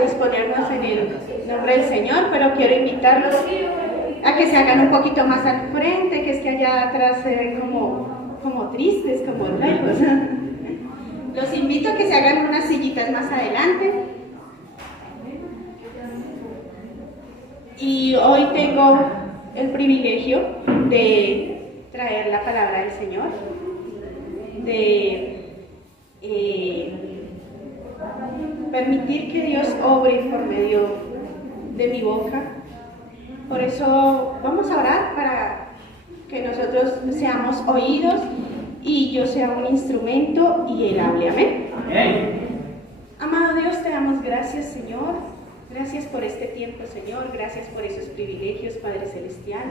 a disponernos en el nombre del Señor, pero quiero invitarlos a que se hagan un poquito más al frente, que es que allá atrás se ven como tristes, como lejos. Los invito a que se hagan unas sillitas más adelante. Y hoy tengo el privilegio de traer la palabra del Señor, de permitir que Dios obre por medio de mi boca. Por eso vamos a orar para que nosotros seamos oídos y yo sea un instrumento y Él hable. Amén. Amén. Amado Dios, te damos gracias, Señor. Gracias por este tiempo, Señor. Gracias por esos privilegios, Padre Celestial.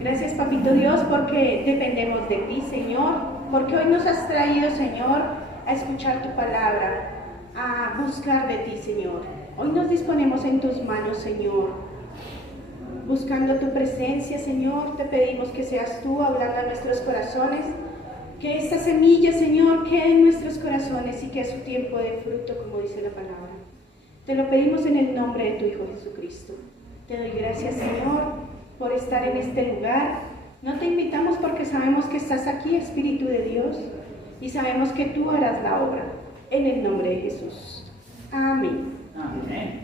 Gracias, Papito Dios, porque dependemos de ti, Señor. Porque hoy nos has traído, Señor, a escuchar tu palabra, a buscar de ti, Señor. Hoy nos disponemos en tus manos, Señor. Buscando tu presencia, Señor, te pedimos que seas tú hablando a nuestros corazones. Que esta semilla, Señor, quede en nuestros corazones y que a su tiempo dé fruto, como dice la palabra. Te lo pedimos en el nombre de tu Hijo Jesucristo. Te doy gracias, Señor, por estar en este lugar. No te invitamos porque sabemos que estás aquí, Espíritu de Dios, y sabemos que tú harás la obra. En el nombre de Jesús. Amén. Amén.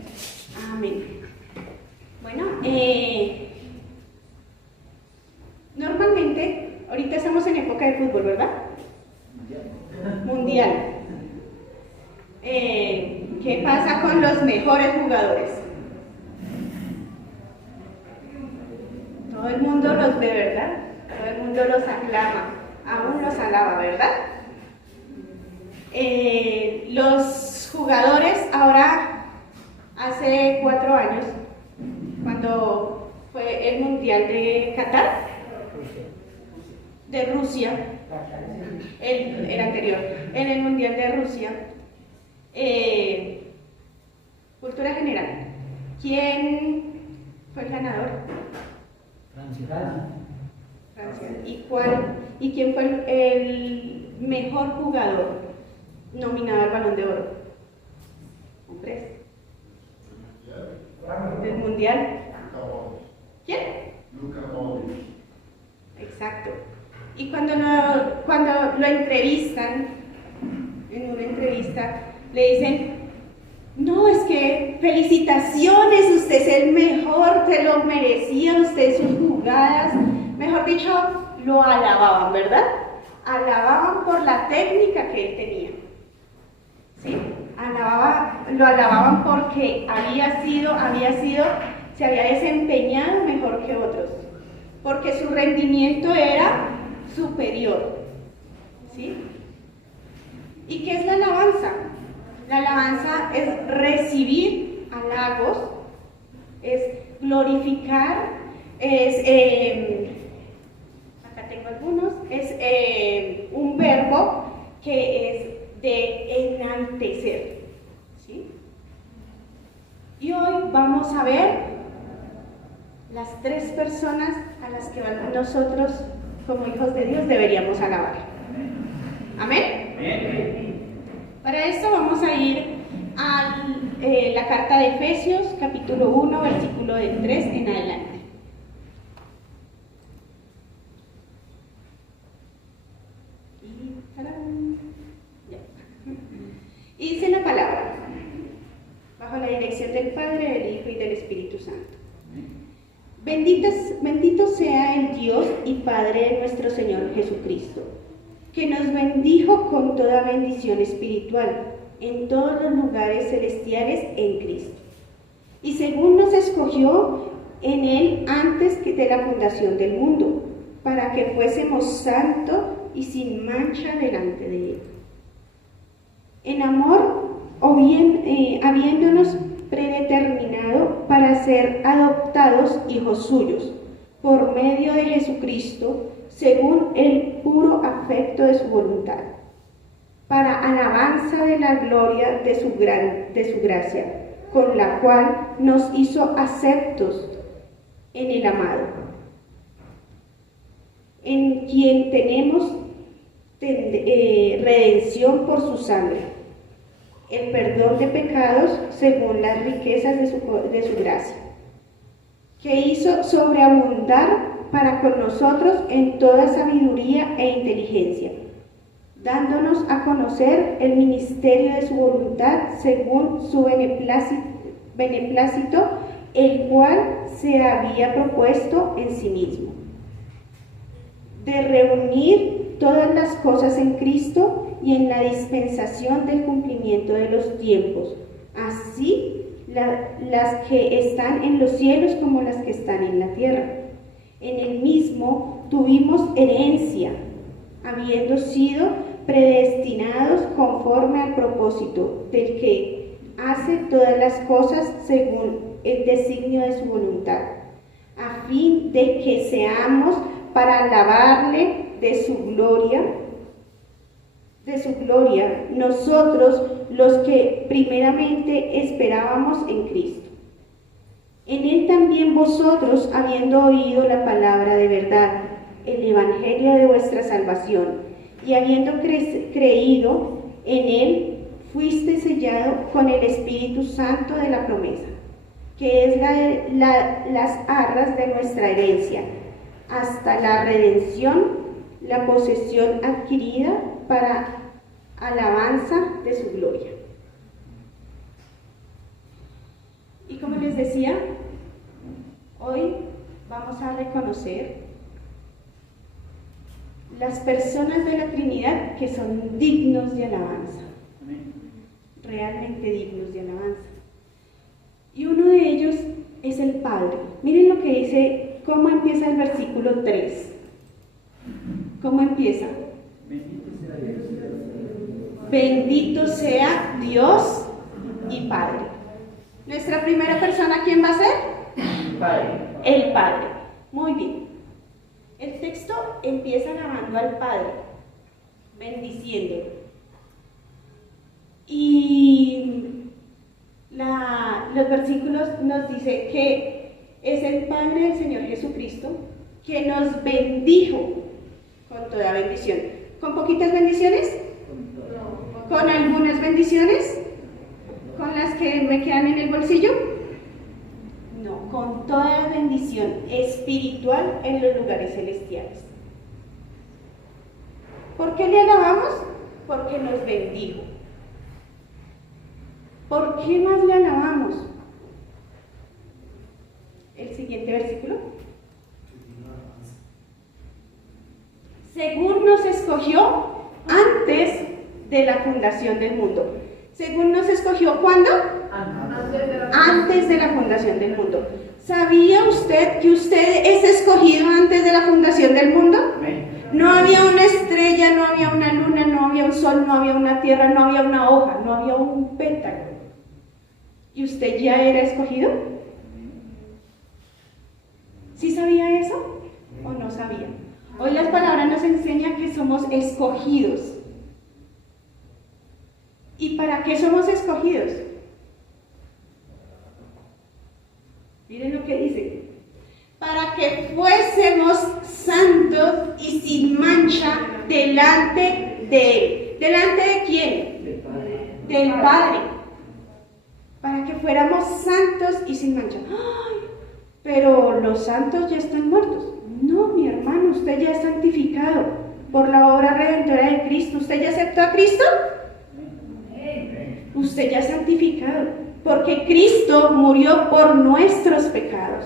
Amén. Bueno, normalmente, ahorita estamos en época de fútbol, ¿verdad? Mundial. ¿Qué pasa con los mejores jugadores? Todo el mundo los ve, ¿verdad? Todo el mundo los aclama, aún los alaba, ¿verdad? Los jugadores ahora, hace 4 años, cuando fue el Mundial de Qatar, de Rusia, el anterior, en el Mundial de Rusia, cultura general, ¿quién fue el ganador? Francia. ¿Y quién fue el mejor jugador nominado al Balón de Oro? Hombres. ¿Del Mundial? ¿Quién? Luka Modric. Exacto. Y cuando lo entrevistan, en una entrevista, le dicen, no, es que felicitaciones, usted es el mejor, se lo merecía, usted sus jugadas, mejor dicho, lo alababan, ¿verdad? Alababan por la técnica que él tenía. ¿Sí? Lo alababan porque se había desempeñado mejor que otros, porque su rendimiento era superior. ¿Sí? ¿Y qué es la alabanza? La alabanza es recibir halagos, es glorificar, acá tengo algunos, es un verbo que es de enaltecer. ¿Sí? Y hoy vamos a ver las 3 personas a las que nosotros, como hijos de Dios, deberíamos alabar. ¿Amén? Amén. Para esto vamos a ir a la carta de Efesios, capítulo 1, versículo del 3 en adelante. Y dice la palabra, bajo la dirección del Padre, del Hijo y del Espíritu Santo. Bendito sea el Dios y Padre de nuestro Señor Jesucristo, que nos bendijo con toda bendición espiritual en todos los lugares celestiales en Cristo. Y según nos escogió en Él antes que de la fundación del mundo, para que fuésemos santos y sin mancha delante de Él. En amor, o bien habiéndonos predeterminado para ser adoptados hijos suyos, por medio de Jesucristo, según el puro afecto de su voluntad, para alabanza de la gloria de su gracia, con la cual nos hizo aceptos en el amado, en quien tenemos redención por su sangre, el perdón de pecados según las riquezas de su gracia, que hizo sobreabundar para con nosotros en toda sabiduría e inteligencia, dándonos a conocer el ministerio de su voluntad según su beneplácito, el cual se había propuesto en sí mismo, de reunir todas las cosas en Cristo y en la dispensación del cumplimiento de los tiempos, así las que están en los cielos como las que están en la tierra. En el mismo tuvimos herencia, habiendo sido predestinados conforme al propósito del que hace todas las cosas según el designio de su voluntad, a fin de que seamos para alabarle de su gloria, nosotros los que primeramente esperábamos en Cristo. En él también vosotros, habiendo oído la palabra de verdad, el evangelio de vuestra salvación, y habiendo creído en él, fuiste sellado con el Espíritu Santo de la promesa, que es las arras de nuestra herencia, hasta la redención, la posesión adquirida para alabanza de su gloria. Y como les decía, hoy vamos a reconocer las personas de la Trinidad que son dignos de alabanza, realmente dignos de alabanza. Y uno de ellos es el Padre. Miren lo que dice, cómo empieza el versículo 3. ¿Cómo empieza? Bendito sea Dios y Padre. ¿Nuestra primera persona quién va a ser? Padre. El Padre. Muy bien. El texto empieza alabando al Padre, bendiciéndolo. Y los versículos nos dice que es el Padre del Señor Jesucristo que nos bendijo con toda bendición. ¿Con poquitas bendiciones? ¿Con algunas bendiciones? ¿Con las que me quedan en el bolsillo? No, con toda bendición espiritual en los lugares celestiales. ¿Por qué le alabamos? Porque nos bendijo. ¿Por qué más le alabamos? El siguiente versículo. Según nos escogió antes de la fundación del mundo. ¿Según nos escogió cuándo? Antes de la fundación del mundo. ¿Sabía usted que usted es escogido antes de la fundación del mundo? No había una estrella, no había una luna, no había un sol, no había una tierra, no había una hoja, no había un pétalo. ¿Y usted ya era escogido? ¿Sí sabía eso o no sabía? Hoy las palabras nos enseñan que somos escogidos. ¿Y para qué somos escogidos? Miren lo que dice. Para que fuésemos santos y sin mancha delante de Él. ¿Delante de quién? Del Padre. Del Padre. Para que fuéramos santos y sin mancha. ¡Ay! Pero los santos ya están muertos. No, mi hermano, usted ya es santificado por la obra redentora de Cristo. ¿Usted ya aceptó a Cristo? Usted ya es santificado, porque Cristo murió por nuestros pecados.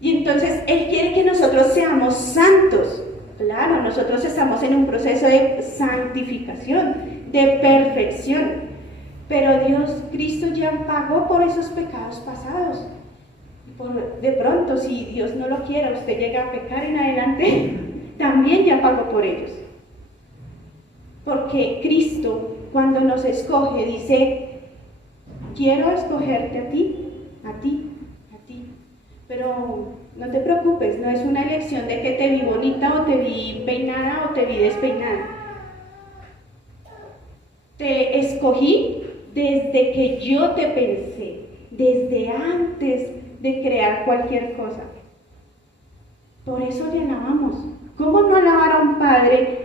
Y entonces Él quiere que nosotros seamos santos. Claro, nosotros estamos en un proceso de santificación, de perfección. Pero Cristo ya pagó por esos pecados pasados. De pronto, si Dios no lo quiera, usted llega a pecar en adelante, también ya pagó por ellos. Porque Cristo, cuando nos escoge, dice, quiero escogerte a ti, a ti, a ti. Pero no te preocupes, no es una elección de que te vi bonita o te vi peinada o te vi despeinada. Te escogí desde que yo te pensé, desde antes de crear cualquier cosa. Por eso le alabamos. ¿Cómo no alabar a un Padre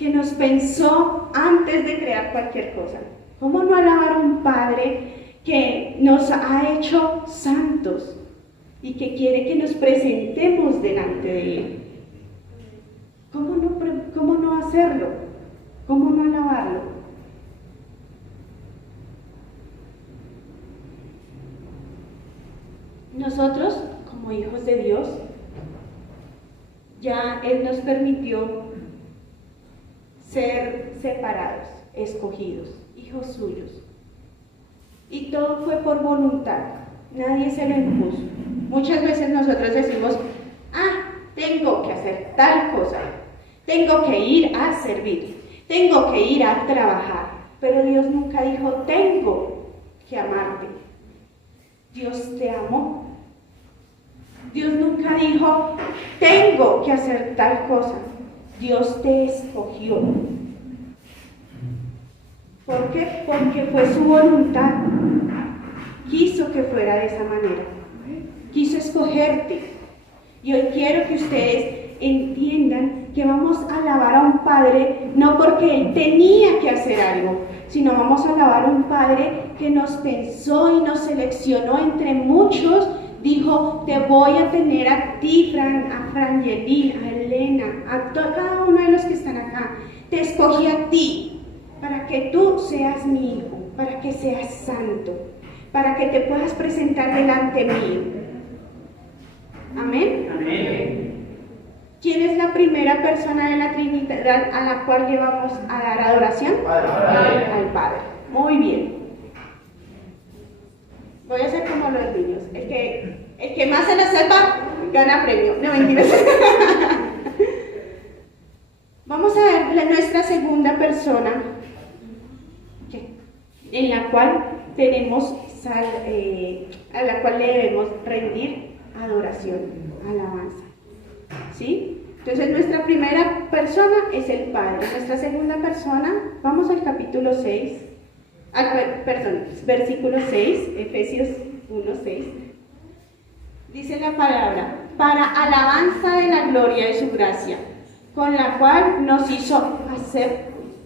que nos pensó antes de crear cualquier cosa? ¿Cómo no alabar a un Padre que nos ha hecho santos y que quiere que nos presentemos delante de Él? ¿Cómo no hacerlo? ¿Cómo no alabarlo? Nosotros, como hijos de Dios, ya Él nos permitió ser separados, escogidos, hijos suyos. Y todo fue por voluntad, nadie se lo impuso. Muchas veces nosotros decimos, tengo que hacer tal cosa, tengo que ir a servir, tengo que ir a trabajar, pero Dios nunca dijo, tengo que amarte. Dios te amó. Dios nunca dijo, tengo que hacer tal cosa. Dios te escogió. ¿Por qué? Porque fue su voluntad. Quiso que fuera de esa manera. Quiso escogerte. Y hoy quiero que ustedes entiendan que vamos a alabar a un Padre no porque Él tenía que hacer algo, sino vamos a alabar a un Padre que nos pensó y nos seleccionó entre muchos. Dijo, te voy a tener a ti, a Frangeli, a Elena, a cada uno de los que están acá. Te escogí a ti para que tú seas mi hijo, para que seas santo, para que te puedas presentar delante mío. ¿Amén? Amén. ¿Quién es la primera persona de la Trinidad a la cual le vamos a dar adoración? Al Padre. Muy bien. Voy a hacer como los niños. El que más se la sepa, gana premio. No, mentiras. Vamos a ver nuestra segunda persona, en la cual tenemos a la cual le debemos rendir adoración, alabanza. ¿Sí? Entonces nuestra primera persona es el Padre. Nuestra segunda persona, vamos al capítulo 6. Versículo 6, Efesios 1:6. Dice la palabra, para alabanza de la gloria de su gracia, con la cual nos hizo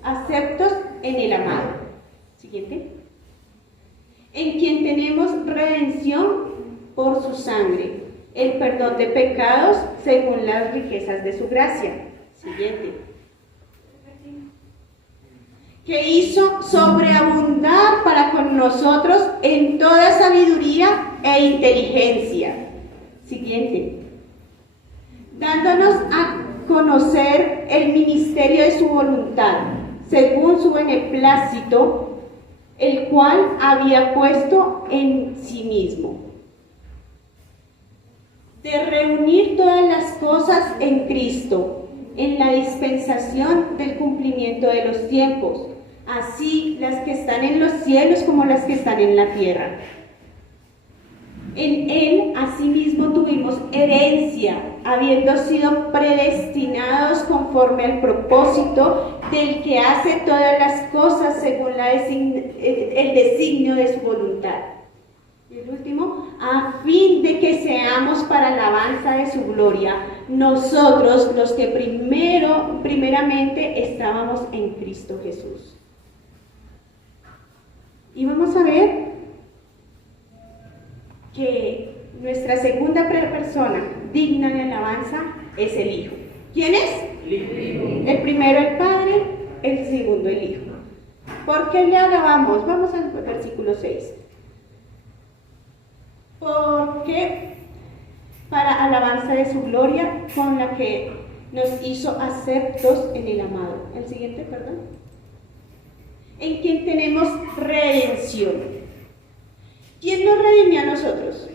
aceptos en el amado. Siguiente. En quien tenemos redención por su sangre, el perdón de pecados según las riquezas de su gracia. Siguiente. Que hizo sobreabundar para con nosotros en toda sabiduría e inteligencia. Siguiente. Dándonos a conocer el ministerio de su voluntad, según su beneplácito, el cual había puesto en sí mismo, de reunir todas las cosas en Cristo, en la dispensación del cumplimiento de los tiempos, así las que están en los cielos como las que están en la tierra. En Él asimismo tuvimos herencia, habiendo sido predestinados conforme al propósito del que hace todas las cosas según el designio de su voluntad. Y el último, a fin de que seamos para alabanza de su gloria, nosotros los que primeramente estábamos en Cristo Jesús. Y vamos a ver que nuestra segunda persona digna de alabanza es el Hijo. ¿Quién es? El primero el Padre, el segundo el Hijo. ¿Por qué le alabamos? Vamos al versículo 6. Porque para alabanza de su gloria, con la que nos hizo aceptos en el amado. El siguiente, perdón. En quien tenemos redención. ¿Quién nos redimió a nosotros?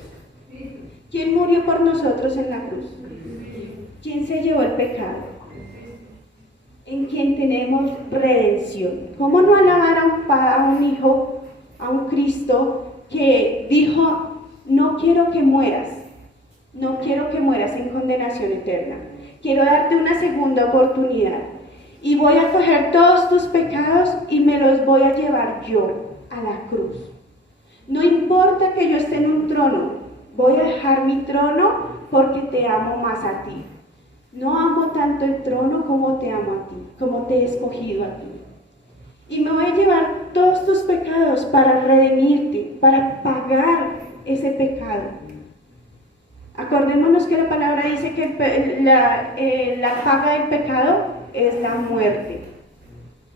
¿Quién murió por nosotros en la cruz? ¿Quién se llevó el pecado? En quien tenemos redención. ¿Cómo no alabar a un Hijo, a un Cristo que dijo, no quiero que mueras, no quiero que mueras en condenación eterna, quiero darte una segunda oportunidad y voy a coger todos tus pecados y me los voy a llevar yo a la cruz? No importa que yo esté en un trono, voy a dejar mi trono porque te amo más a ti. No amo tanto el trono como te amo a ti, como te he escogido a ti. Y me voy a llevar todos tus pecados para redimirte, para pagar ese pecado. Acordémonos que la palabra dice que la paga del pecado es la muerte.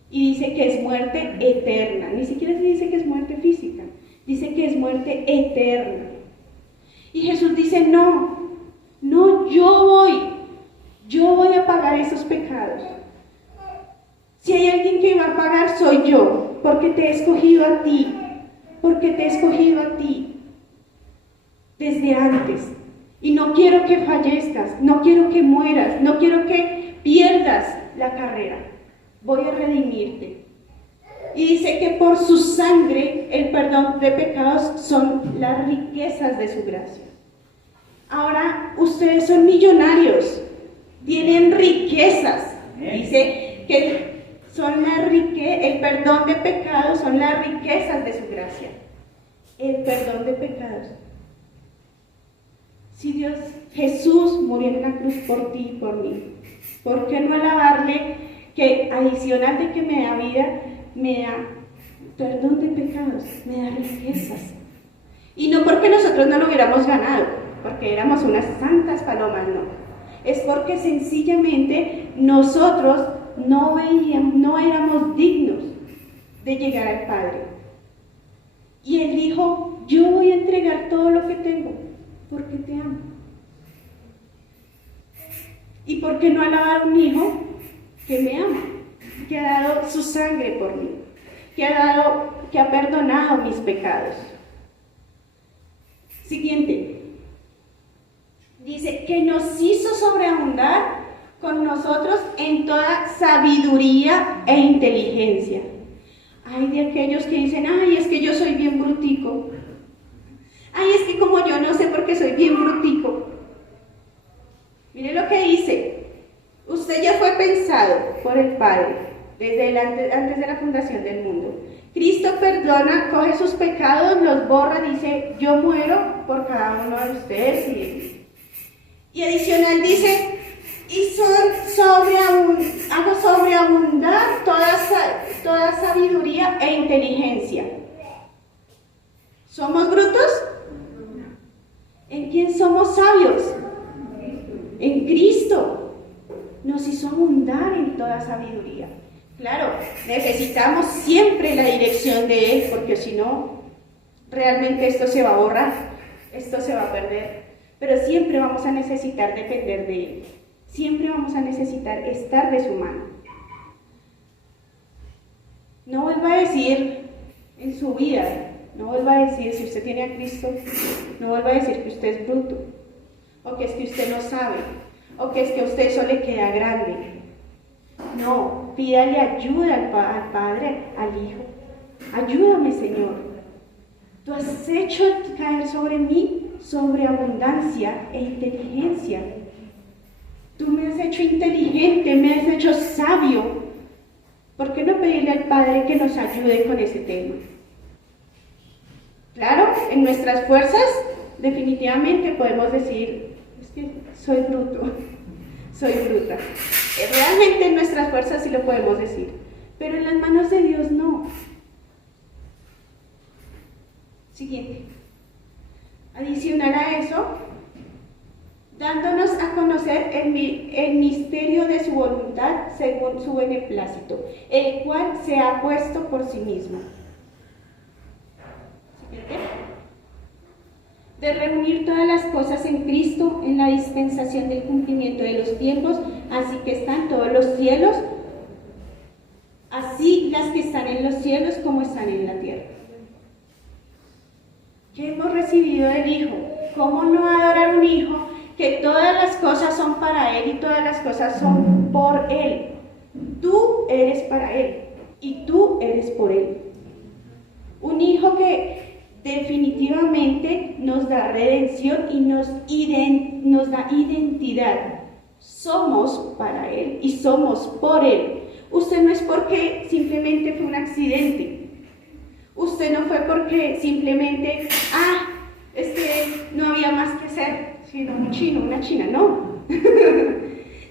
Y dice que es muerte eterna. Ni siquiera se dice que es muerte física. Dice que es muerte eterna. Y Jesús dice, no, yo voy a pagar esos pecados. Si hay alguien que va a pagar, soy yo, porque te he escogido a ti, desde antes. Y no quiero que fallezcas, no quiero que mueras, no quiero que pierdas la carrera. Voy a redimirte. Y dice que por su sangre el perdón de pecados son las riquezas de su gracia. Ahora ustedes son millonarios, tienen riquezas. Dice que el perdón de pecados son las riquezas de su gracia. El perdón de pecados. Si Jesús murió en la cruz por ti y por mí, ¿por qué no alabarle que adicional de que me da vida, me da perdón de pecados, me da riquezas? Y no porque nosotros no lo hubiéramos ganado, porque éramos unas santas palomas, no. Es porque sencillamente nosotros no éramos dignos de llegar al Padre. Y Él dijo, yo voy a entregar todo lo que tengo, porque te amo. ¿Y por qué no alabar a un hijo que me ama, que ha dado su sangre por mí, que ha perdonado mis pecados? Siguiente. Dice que nos hizo sobreabundar con nosotros en toda sabiduría e inteligencia. Hay de aquellos que dicen, ay, es que yo soy bien brutico. Ay, es que como yo no sé por qué soy bien brutico. Mire lo que dice. Usted ya fue pensado por el Padre desde antes de la fundación del mundo. Cristo perdona, coge sus pecados, los borra, dice, yo muero por cada uno de ustedes. Y adicional dice, y hago sobreabundar toda sabiduría e inteligencia. ¿Somos brutos? ¿En quién somos sabios? En Cristo. Nos hizo abundar en toda sabiduría. Claro, necesitamos siempre la dirección de Él, porque si no, realmente esto se va a borrar, esto se va a perder. Pero siempre vamos a necesitar depender de Él. Siempre vamos a necesitar estar de su mano. No vuelva a decir en su vida, no vuelva a decir, si usted tiene a Cristo, no vuelva a decir que usted es bruto, o que es que usted no sabe, o que es que a usted eso le queda grande. No, pídale ayuda al Padre, al Hijo. Ayúdame, Señor. Tú has hecho caer sobre mí sobreabundancia e inteligencia. Tú me has hecho inteligente, me has hecho sabio. ¿Por qué no pedirle al Padre que nos ayude con ese tema? Claro, en nuestras fuerzas definitivamente podemos decir, es que soy bruto, soy bruta. Realmente en nuestras fuerzas sí lo podemos decir, pero en las manos de Dios no. Siguiente. Adicional a eso, dándonos a conocer el misterio de su voluntad según su beneplácito, el cual se ha puesto por sí mismo. De reunir todas las cosas en Cristo en la dispensación del cumplimiento de los tiempos, así que están todos los cielos, así las que están en los cielos como están en la tierra. ¿Qué hemos recibido del Hijo? ¿Cómo no adorar un Hijo que todas las cosas son para Él y todas las cosas son por Él? Tú eres para Él y tú eres por Él. Un Hijo que definitivamente nos da redención y nos da identidad. Somos para Él y somos por Él. Usted no es porque simplemente fue un accidente. Usted no fue porque simplemente, es que no había más que hacer, sino un chino, una china, no.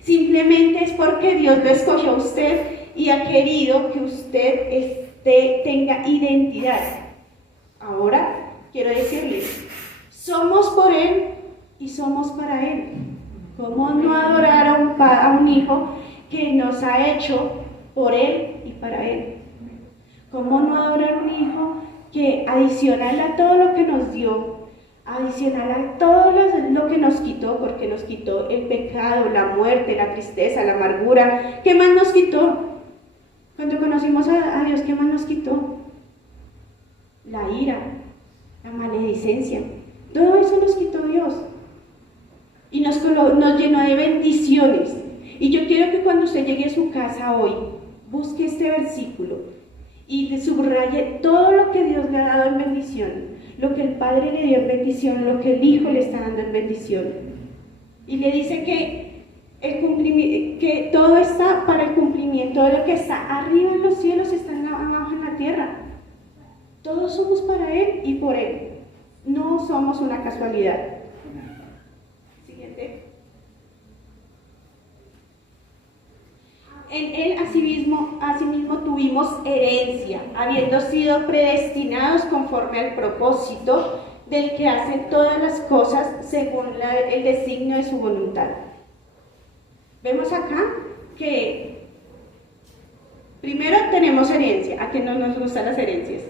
Simplemente es porque Dios lo escogió a usted y ha querido que usted tenga identidad. Ahora quiero decirles, somos por Él y somos para Él. ¿Cómo no adorar a un hijo que nos ha hecho por Él y para Él? ¿Cómo no adorar a un hijo que adicional a todo lo que nos dio, adicional a todo lo que nos quitó, porque nos quitó el pecado, la muerte, la tristeza, la amargura? ¿Qué más nos quitó? Cuando conocimos a Dios, ¿qué más nos quitó? La ira, la maledicencia. Todo eso nos quitó Dios. Y nos llenó de bendiciones. Y yo quiero que cuando usted llegue a su casa hoy, busque este versículo y subraye todo lo que Dios le ha dado en bendición, lo que el Padre le dio en bendición, lo que el Hijo le está dando en bendición. Y le dice que todo está para el cumplimiento de lo que está arriba en los cielos, está abajo en la tierra. Todos somos para Él y por Él. No somos una casualidad. Siguiente. En Él asimismo tuvimos herencia, habiendo sido predestinados conforme al propósito del que hace todas las cosas según el designio de su voluntad. Vemos acá que primero tenemos herencia. ¿A quién no nos gustan las herencias?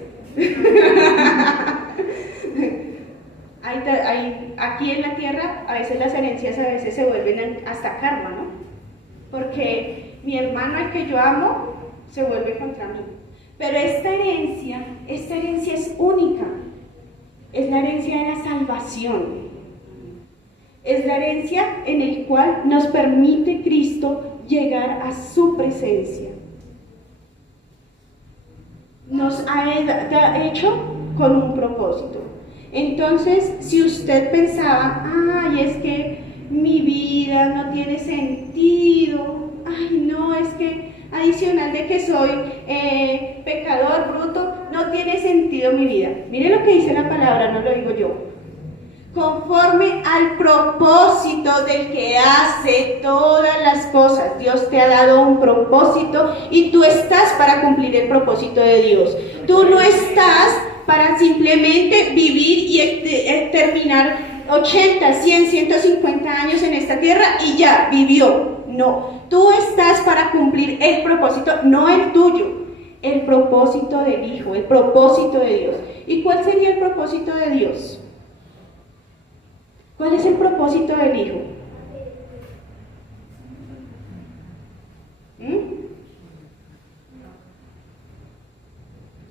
Aquí en la tierra a veces las herencias se vuelven hasta karma, ¿no? Porque mi hermano, el que yo amo, se vuelve contra mí. Pero esta herencia es única. Es la herencia de la salvación. Es la herencia en la cual nos permite Cristo llegar a su presencia. Nos ha hecho con un propósito. Entonces, si usted pensaba, ay, es que mi vida no tiene sentido, ay, no, es que adicional de que soy pecador, bruto, no tiene sentido mi vida. Mire lo que dice la palabra, no lo digo yo. Conforme al propósito del que hace todas las cosas. Dios te ha dado un propósito y tú estás para cumplir el propósito de Dios. Tú no estás para simplemente vivir y terminar 80, 100, 150 años en esta tierra y ya, vivió. No, tú estás para cumplir el propósito, no el tuyo, el propósito del Hijo, el propósito de Dios. ¿Y cuál sería el propósito de Dios? ¿Cuál es el propósito del Hijo?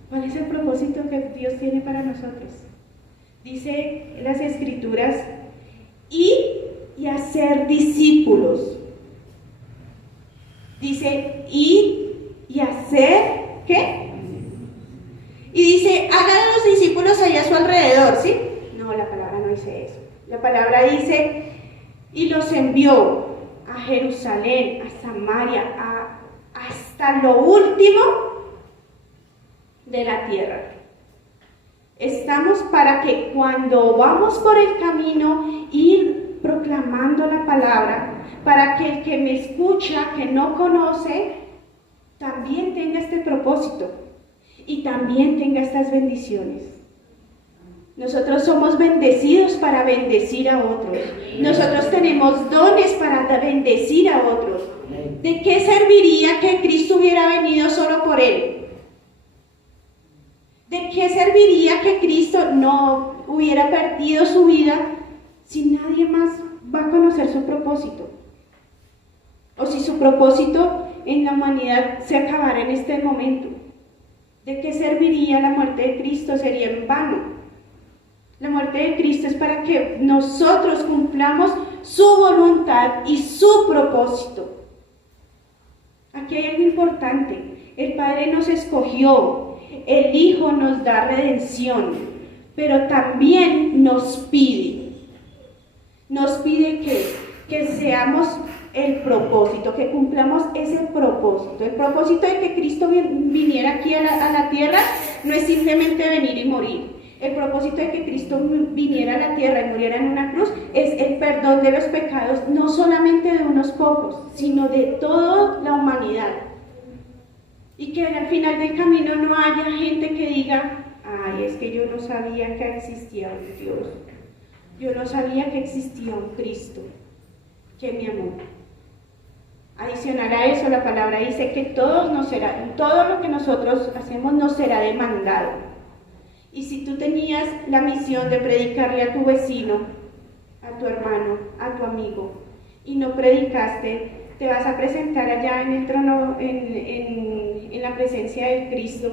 ¿Cuál es el propósito que Dios tiene para nosotros? Dice en las Escrituras, y hacer discípulos. Dice, y hacer, ¿qué? Y dice, hagan a los discípulos allá a su alrededor, ¿sí? No, la palabra no dice eso. La palabra dice, y los envió a Jerusalén, a Samaria, hasta lo último de la tierra. Estamos para que cuando vamos por el camino, ir proclamando la palabra, para que el que me escucha, que no conoce, también tenga este propósito y también tenga estas bendiciones. Nosotros somos bendecidos para bendecir a otros. Nosotros tenemos dones para bendecir a otros. ¿De qué serviría que Cristo hubiera venido solo por Él? ¿De qué serviría que Cristo no hubiera perdido su vida si nadie más va a conocer su propósito? O si su propósito en la humanidad se acabara en este momento. ¿De qué serviría la muerte de Cristo? Sería en vano. La muerte de Cristo es para que nosotros cumplamos su voluntad y su propósito. Aquí hay algo importante. El Padre nos escogió, el Hijo nos da redención, pero también nos pide. Nos pide que seamos el propósito, que cumplamos ese propósito. El propósito de que Cristo viniera aquí a la tierra no es simplemente venir y morir. El propósito de que Cristo viniera a la tierra y muriera en una cruz es el perdón de los pecados, no solamente de unos pocos, sino de toda la humanidad. Y que al final del camino no haya gente que diga, ay, es que yo no sabía que existía un Dios, yo no sabía que existía un Cristo que me amó. Adicional a eso, la palabra dice que todo lo que nosotros hacemos nos será demandado. Y si tú tenías la misión de predicarle a tu vecino, a tu hermano, a tu amigo, y no predicaste, te vas a presentar allá en el trono, en la presencia del Cristo,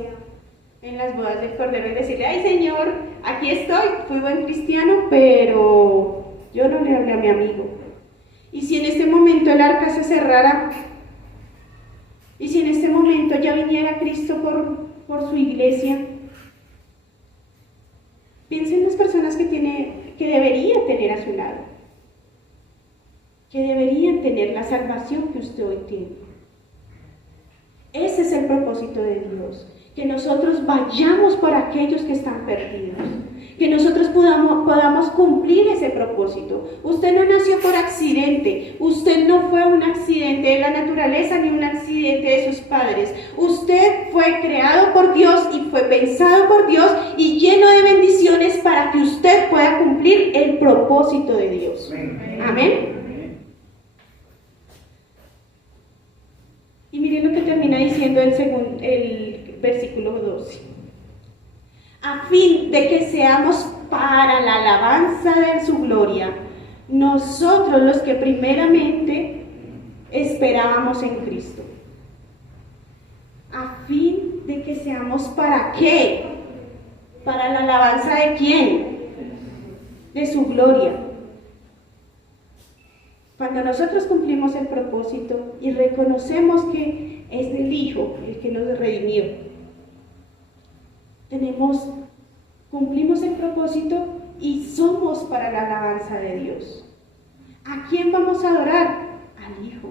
en las bodas del Cordero, y decirle, ay Señor, aquí estoy, fui buen cristiano, pero yo no le hablé a mi amigo. Y si en este momento el arca se cerrara, y si en este momento ya viniera Cristo por su iglesia, piensa en las personas que debería tener a su lado, que deberían tener la salvación que usted hoy tiene. Ese es el propósito de Dios, que nosotros vayamos por aquellos que están perdidos, que nosotros podamos cumplir ese propósito. Usted no nació por accidente, usted no fue un accidente de la naturaleza ni un accidente de sus padres. Usted fue creado por Dios y fue pensado por Dios y lleno de bendiciones para que usted pueda cumplir el propósito de Dios. Amén. Y miren lo que termina diciendo el versículo 12. A fin de que seamos para la alabanza de su gloria, nosotros los que primeramente esperábamos en Cristo. A fin de que seamos ¿para qué? ¿Para la alabanza de quién? De su gloria. Cuando nosotros cumplimos el propósito y reconocemos que es del Hijo el que nos redimió, cumplimos el propósito y somos para la alabanza de Dios. ¿A quién vamos a adorar? Al Hijo.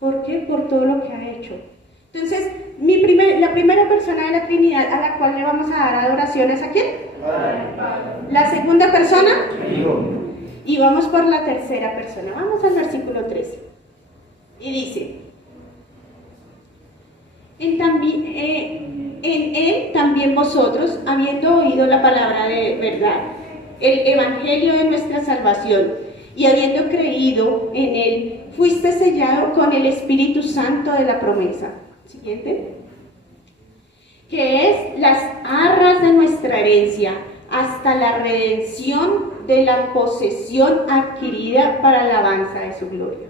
¿Por qué? Por todo lo que ha hecho. Entonces, la primera persona de la Trinidad a la cual le vamos a dar adoración es ¿a quién? La segunda persona, Hijo. Y vamos por la tercera persona. Vamos al versículo 13. Y dice, en él también vosotros, habiendo oído la palabra de verdad, el evangelio de nuestra salvación, y habiendo creído en él, fuiste sellado con el Espíritu Santo de la promesa. Siguiente. Que es las arras de nuestra herencia, hasta la redención de la posesión adquirida para la alabanza de su gloria.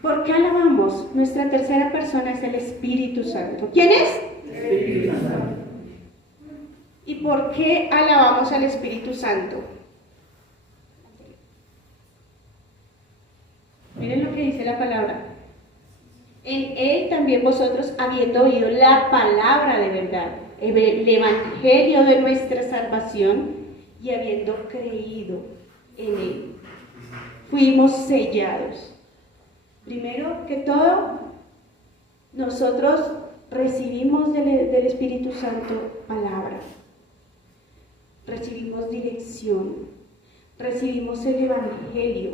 ¿Por qué alabamos? Nuestra tercera persona es el Espíritu Santo. ¿Quién es? El Espíritu Santo. ¿Y por qué alabamos al Espíritu Santo? Miren lo que dice la palabra. En él también vosotros, habiendo oído la palabra de verdad, el evangelio de nuestra salvación, y habiendo creído en él, fuimos sellados. Primero que todo, nosotros recibimos del Espíritu Santo palabra, recibimos dirección, recibimos el evangelio.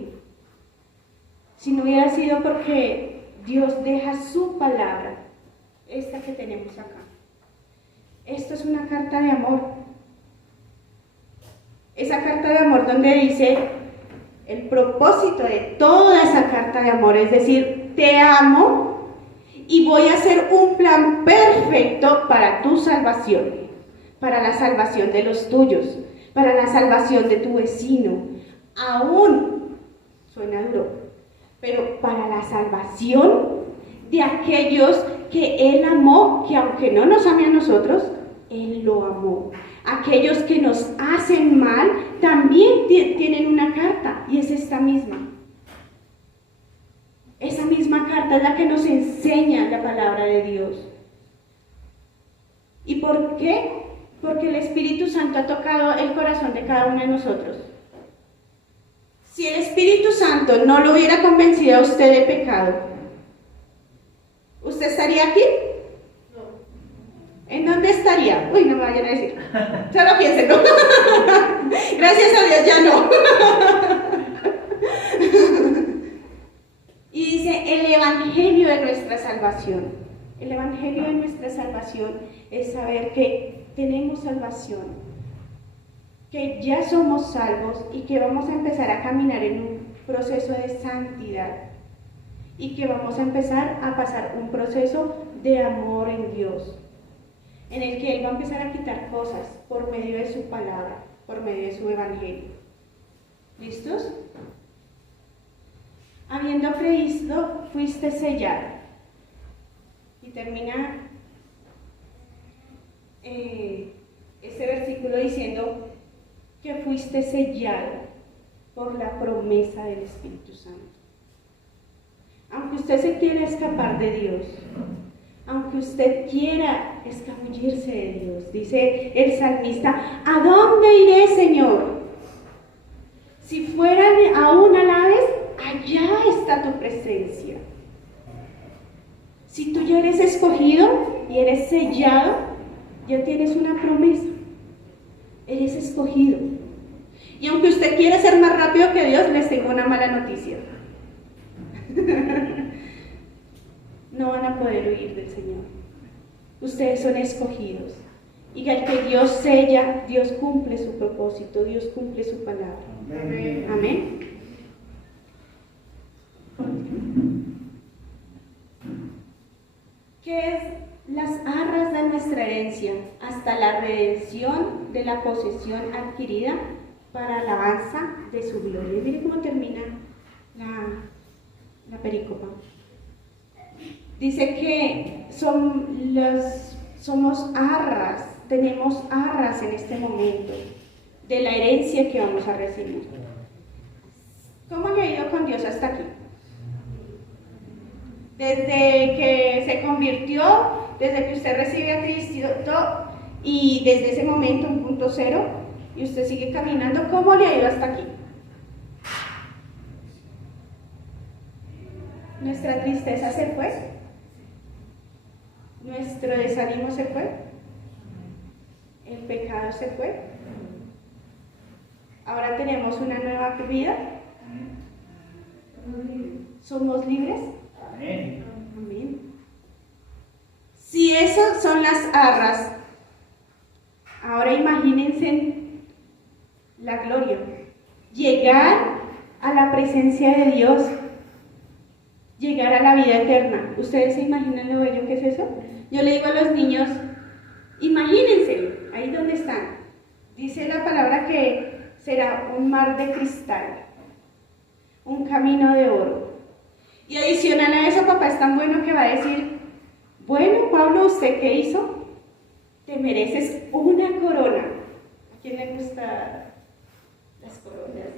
Si no hubiera sido porque Dios deja su palabra, esta que tenemos acá. Esto es una carta de amor. Esa carta de amor donde dice el propósito de toda esa carta de amor, es decir, te amo y voy a hacer un plan perfecto para tu salvación, para la salvación de los tuyos, para la salvación de tu vecino. Aún, suena duro, pero para la salvación de aquellos que Él amó, que aunque no nos ame a nosotros, Él lo amó. Aquellos que nos hacen mal también tienen una carta, y es esta misma. Esa misma carta es la que nos enseña la palabra de Dios. ¿Y por qué? Porque el Espíritu Santo ha tocado el corazón de cada uno de nosotros. Si el Espíritu Santo no lo hubiera convencido a usted de pecado, ¿usted estaría aquí? ¿En dónde estaría? Uy, no me vayan a decir. Solo piénsenlo. Gracias a Dios ya no. Y dice, el evangelio evangelio de nuestra salvación. El evangelio de nuestra salvación es saber que tenemos salvación, que ya somos salvos y que vamos a empezar a caminar en un proceso de santidad y que vamos a empezar a pasar un proceso de amor en Dios, en el que Él va a empezar a quitar cosas por medio de su palabra, por medio de su evangelio. ¿Listos? Habiendo creído, fuiste sellado. Y termina este versículo diciendo que fuiste sellado por la promesa del Espíritu Santo. Aunque usted se quiera escapar de Dios, aunque usted quiera escabullirse de Dios, dice el salmista, ¿a dónde iré, Señor? Si fuera aún a la vez, allá está tu presencia. Si tú ya eres escogido y eres sellado, ya tienes una promesa. Eres escogido. Y aunque usted quiera ser más rápido que Dios, les tengo una mala noticia. No van a poder huir del Señor. Ustedes son escogidos. Y al que Dios sella, Dios cumple su propósito, Dios cumple su palabra. Amén. Amén. ¿Qué es las arras de nuestra herencia hasta la redención de la posesión adquirida para alabanza de su gloria? Mire cómo termina la pericopa. Dice que somos arras, tenemos arras en este momento de la herencia que vamos a recibir. ¿Cómo le ha ido con Dios hasta aquí? Desde que se convirtió, desde que usted recibe a Cristo y desde ese momento, un punto cero, y usted sigue caminando, ¿cómo le ha ido hasta aquí? Nuestra tristeza se fue, nuestro desánimo se fue, el pecado se fue, ahora tenemos una nueva vida, somos libres. Amén. Amén. Si esas son las arras, ahora imagínense la gloria, llegar a la presencia de Dios, llegar a la vida eterna. ¿Ustedes se imaginan lo bello que es eso? Yo le digo a los niños, imagínense, ahí donde están, dice la palabra que será un mar de cristal, un camino de oro. Y adicional a eso, papá es tan bueno que va a decir, bueno, Pablo, ¿usted qué hizo? Te mereces una corona. ¿A quién le gustan las coronas?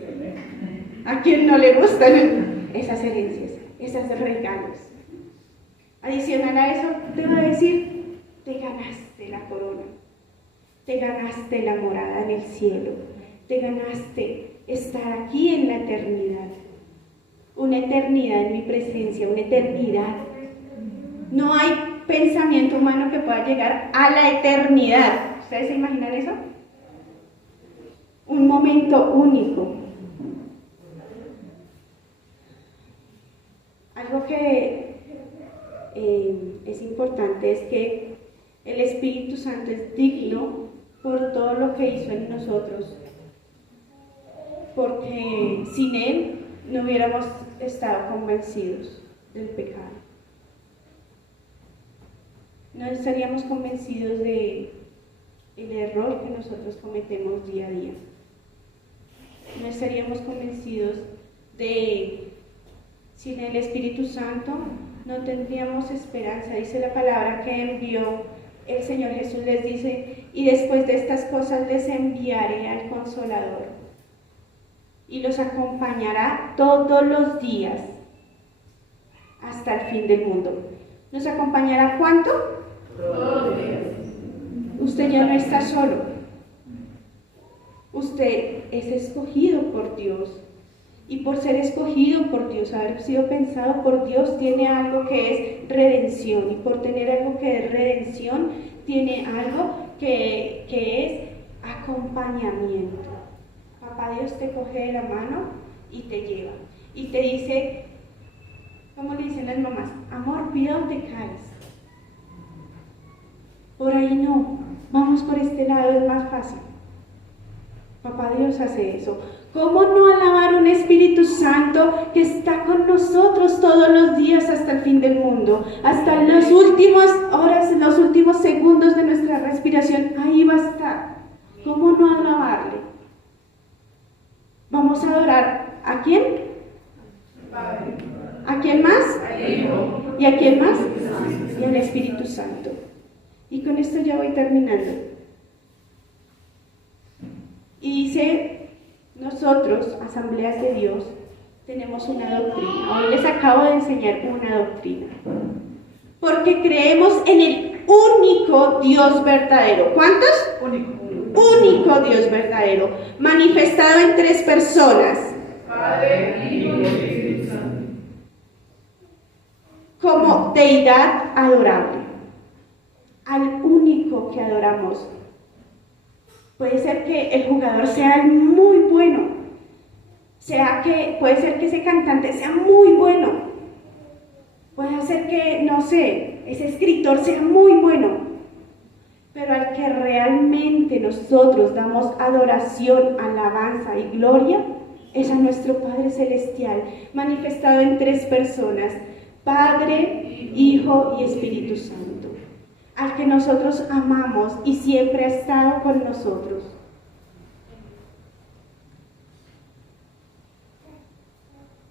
¿A quién no le gustan esas herencias, esos regalos? Adicional a eso, te va a decir, te ganaste la corona, te ganaste la morada en el cielo, te ganaste estar aquí en la eternidad. Una eternidad en mi presencia, una eternidad. No hay pensamiento humano que pueda llegar a la eternidad. ¿Ustedes se imaginan eso? Un momento único. Algo que es importante es que el Espíritu Santo es digno por todo lo que hizo en nosotros. Porque sin Él no hubiéramos estado convencidos del pecado. No estaríamos convencidos de el error que nosotros cometemos día a día. No estaríamos convencidos de, sin el Espíritu Santo, no tendríamos esperanza. Dice la palabra que envió el Señor Jesús, les dice, y después de estas cosas les enviaré al Consolador, y los acompañará todos los días hasta el fin del mundo. ¿Nos acompañará cuánto? Todos los días. Usted ya no está solo. Usted es escogido por Dios. Y por ser escogido por Dios, haber sido pensado por Dios, tiene algo que es redención. Y por tener algo que es redención, tiene algo que es acompañamiento. Papá Dios te coge de la mano y te lleva. Y te dice, ¿Cómo le dicen las mamás? Amor, cuidado, te caes. Por ahí no, vamos por este lado, es más fácil. Papá Dios hace eso. ¿Cómo no alabar un Espíritu Santo que está con nosotros todos los días hasta el fin del mundo? Hasta las últimas horas, en los últimos segundos de nuestra respiración, ahí va a estar. ¿Cómo no alabarle? Vamos a adorar ¿a quién? ¿A quién más? ¿Y a quién más? Y al Espíritu Santo. Y con esto ya voy terminando. Y dice, nosotros, Asambleas de Dios, tenemos una doctrina. Hoy les acabo de enseñar una doctrina. Porque creemos en el único Dios verdadero. ¿Cuántos? Único Dios verdadero, manifestado en 3 personas. Padre, Hijo y Espíritu Santo. Como deidad adorable. Al único que adoramos. Puede ser que el jugador sea muy bueno, puede ser que ese cantante sea muy bueno, puede ser que, no sé, ese escritor sea muy bueno, pero al que realmente nosotros damos adoración, alabanza y gloria, es a nuestro Padre Celestial, manifestado en 3 personas, Padre, Hijo y Espíritu Santo. Al que nosotros amamos y siempre ha estado con nosotros.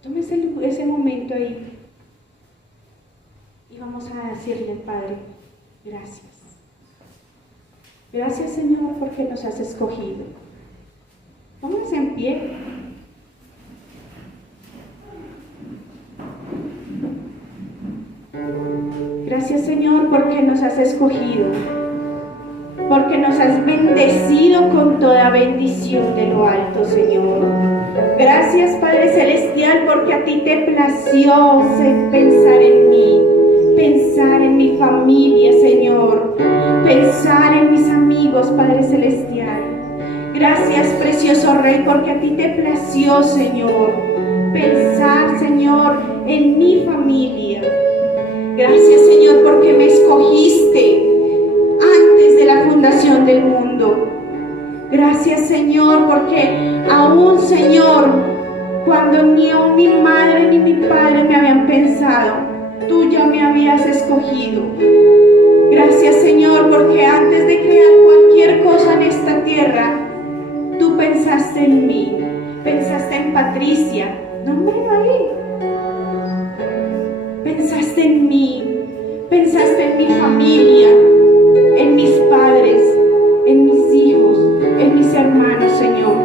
Tómese ese momento ahí y vamos a decirle, Padre, gracias. Gracias, Señor, porque nos has escogido. Pónganse en pie. Gracias, Señor, porque nos has escogido, porque nos has bendecido con toda bendición de lo alto, Señor. Gracias, Padre Celestial, porque a ti te plació pensar en mí, pensar en mi familia, Señor, pensar en mis amigos, Padre Celestial. Gracias, precioso Rey, porque a ti te plació, Señor, pensar, Señor, en mi familia. Gracias, Señor, porque me escogiste antes de la fundación del mundo. Gracias, Señor, porque aún, Señor, cuando ni mi madre ni mi padre me habían pensado, tú ya me habías escogido. Gracias, Señor, porque antes de crear cualquier cosa en esta tierra, tú pensaste en mí, pensaste en Patricia. Nómbrelo ahí. Pensaste en mí, pensaste en mi familia, en mis padres, en mis hijos, en mis hermanos, Señor.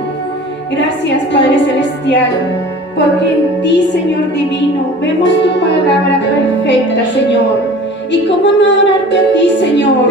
Gracias, Padre Celestial, porque en ti, Señor divino, vemos tu palabra perfecta, Señor. ¿Y cómo no adorarte a ti, Señor?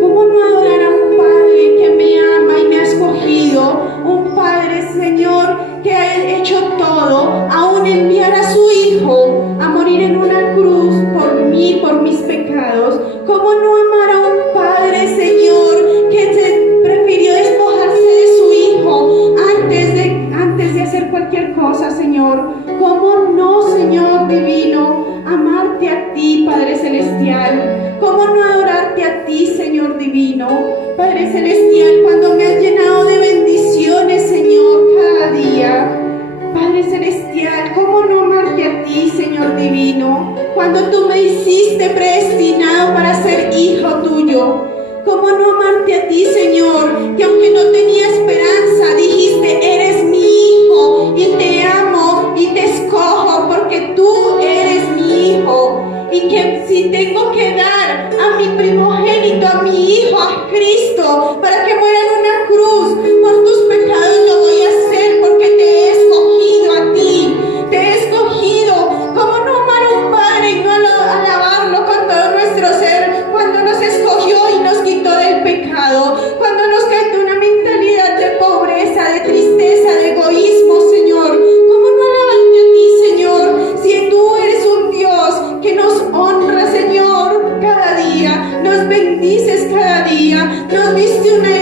¿Cómo no adorar a un Padre que me ama y me ha escogido? Un Padre, Señor, que ha hecho todo, aún enviar a su Hijo a morir en una cruz por mí, por mis pecados. ¿Cómo no amar a un Padre, Señor, que se prefirió despojarse de su Hijo antes de hacer cualquier cosa, Señor? ¿Cómo no, Señor divino, amarte a ti, Padre Celestial? ¿Cómo no adorarte a ti, Señor divino? Padre Celestial, cuando me has llenado de bendiciones, Señor, cada día. Padre Celestial, ¿cómo no amarte a ti, Señor divino? Cuando tú me hiciste predestinado para ser hijo tuyo. ¿Cómo no amarte a ti, Señor? Que aunque no tenía esperanza, dijiste, eres mi hijo y te amo y te escojo porque tú eres mi hijo. Y que si tengo que dar a mi primogénito, a mi hijo, a Cristo, para que muera en una cruz por tus pecados, lo voy a hacer porque te he escogido a ti. Te he escogido. ¿Cómo no amar a un Padre y no alabarlo con todo nuestro ser cuando nos escogió y nos quitó del pecado? Cuando nos quitó una mentalidad de pobreza, de tristeza, de egoísmo, Señor. ¿Cómo no alabarte a ti, Señor? Si tú eres un Dios que nos honra, Señor, cada día, nos bendices cada día, nos diste una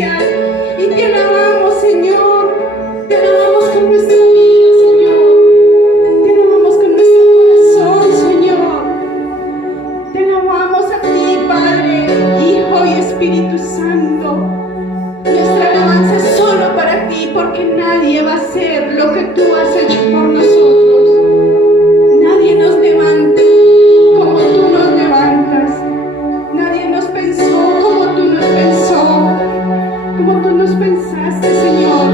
Celestial. Y te alabamos, Señor. Te alabamos con nuestra vida, Señor. Te alabamos con nuestro corazón, Señor. Te alabamos a ti, Padre, Hijo y Espíritu Santo. Nuestra alabanza es solo para ti, porque nadie va a hacer lo que tú has hecho por nosotros. Nadie nos levanta como tú nos levantas. Nadie nos pensó como tú nos pensó, como tú nos pensaste, Señor.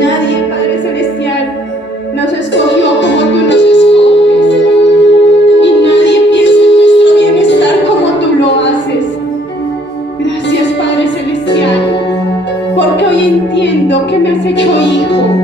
Nadie, Padre Celestial, nos escogió como tú nos escoges. Y nadie piensa en nuestro bienestar como tú lo haces. Gracias, Padre Celestial, porque hoy entiendo que me has hecho hijo.